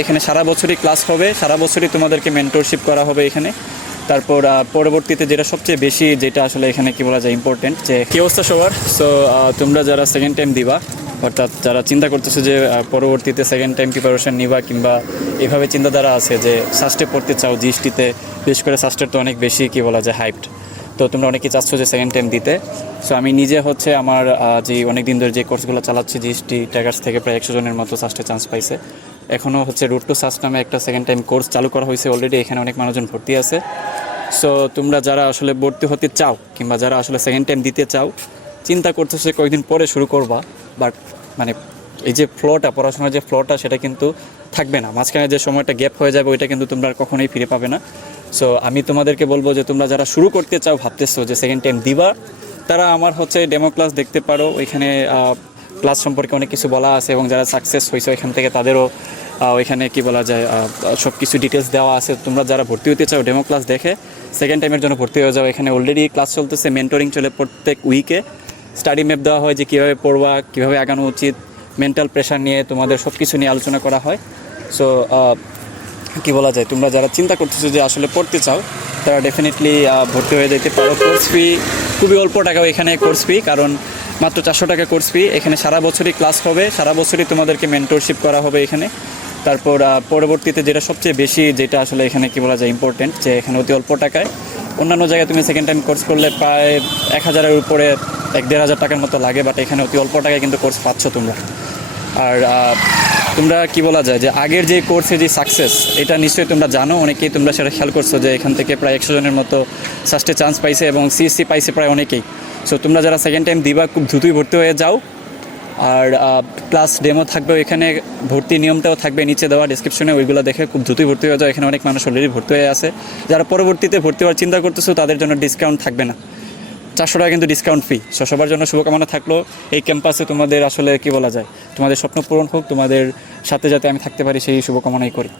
এখানে সারা বছরই ক্লাস হবে, সারা বছরই তোমাদেরকে মেন্টরশিপ করা হবে এখানে। তারপর পরবর্তীতে যেটা সবচেয়ে বেশি যেটা আসলে এখানে কি বলা যায় ইম্পর্টেন্ট যে কি অবস্থা সবার? সো তোমরা যারা সেকেন্ড টাইম দিবা, অর্থাৎ যারা চিন্তা করতেছে যে পরবর্তীতে সেকেন্ড টাইম প্রিপারেশন নিবা কিংবা এভাবে চিন্তাধারা আছে যে সাস্টে পড়তে চাও জিএসটিতে বিশেষ করে সাস্টের তো অনেক বেশি কি বলা যায় হাইপড তো তোমরা অনেকেই চাচ্ছ যে সেকেন্ড টাইম দিতে। সো আমি নিজে হচ্ছে আমার যে অনেক দিন ধরে যে কোর্সগুলো চালাচ্ছি জিএসটি ট্যাগার্স থেকে প্রায় একশো জনের মতো সাস্টে চান্স পাইছে। এখনও হচ্ছে রুট টু সাস্ট নামে একটা সেকেন্ড টাইম কোর্স চালু করা হয়েছে অলরেডি এখানে অনেক মানুষজন ভর্তি আছে। সো তোমরা যারা আসলে ভর্তি হতে চাও, কিংবা যারা আসলে সেকেন্ড টাইম দিতে চাও, চিন্তা করতেছে কয়েকদিন পরে শুরু করবা বাট মানে এই যে ফ্লোটা পড়াশোনার যে ফ্লোটা সেটা কিন্তু থাকবে না। মাঝখানে যে সময়টা গ্যাপ হয়ে যাবে, ওইটা কিন্তু তোমরা আর কখনোই ফিরে পাবে না। সো আমি তোমাদেরকে বলব যে তোমরা যারা শুরু করতে চাও, ভাবতেছো যে সেকেন্ড টাইম দিবা, তারা আমার হচ্ছে ডেমো ক্লাস দেখতে পারো। ওইখানে ক্লাস সম্পর্কে অনেক কিছু বলা আছে এবং যারা সাকসেস হয়েছে ওইখান থেকে তাদেরও ওইখানে কি বলা যায় সব কিছু ডিটেলস দেওয়া আছে। তোমরা যারা ভর্তি হতে চাও ডেমো ক্লাস দেখে সেকেন্ড টাইমের জন্য ভর্তি হয়ে যাও। এখানে অলরেডি ক্লাস চলতেছে মেন্টরিং চলে প্রত্যেক উইকে স্টাডি ম্যাপ দেওয়া হয় যে কীভাবে পড়বা, কীভাবে আগানো উচিত মেন্টাল প্রেশার নিয়ে তোমাদের সব কিছু নিয়ে আলোচনা করা হয়। সো কি বলা যায়, তোমরা যারা চিন্তা করতেছো যে আসলে পড়তে চাও, তারা ডেফিনেটলি ভর্তি হয়ে যেতে পারো। কোর্স ফি খুবই অল্প টাকাও এখানে কোর্স ফি কারণ মাত্র চারশো টাকা কোর্স ফি এখানে সারা বছরই ক্লাস হবে, সারা বছরই তোমাদেরকে মেন্টরশিপ করা হবে এখানে। তারপর পরবর্তীতে যেটা সবচেয়ে বেশি যেটা আসলে এখানে কি বলা যায় ইম্পর্টেন্ট যে এখানে অতি অল্প টাকায় অন্যান্য জায়গায় তুমি সেকেন্ড টাইম কোর্স করলে প্রায় এক হাজারের উপরে এক দেড় হাজার টাকার মতো লাগে বাট এখানে অতি অল্প টাকায় কিন্তু কোর্স পাচ্ছ তোমরা। আর তোমরা কি বলা যায় যে আগের যে কোর্সে যে সাকসেস এটা নিশ্চয়ই তোমরা জানো, অনেকেই তোমরা সেটা খেয়াল করছ যে এখান থেকে প্রায় একশো জনের মতো সাস্টে চান্স পাইছে এবং সিএসসি পাইছে প্রায় অনেকেই। সো তোমরা যারা সেকেন্ড টাইম দিবা, খুব দ্রুতই ভর্তি হয়ে যাও। আর প্লাস ডেমো থাকবে এখানে ভর্তি নিয়মটাও থাকবে নিচে দেওয়া ডিসক্রিপশনে ওইগুলো দেখে খুব দ্রুতই ভর্তি হয়ে যাও। এখানে অনেক মানুষ অলরেডি ভর্তি হয়ে আছে। যারা পরবর্তীতে ভর্তি হওয়ার চিন্তা করতেছো, তাদের জন্য ডিসকাউন্ট থাকবে না। চারশো টাকা কিন্তু ডিসকাউন্ট ফি সো সবার জন্য শুভকামনা থাকল। এই ক্যাম্পাসে তোমাদের আসলে কি বলা যায়? তোমাদের স্বপ্ন পূরণ হোক, তোমাদের সাথে যাতে আমি থাকতে পারি, সেই শুভকামনাই করি।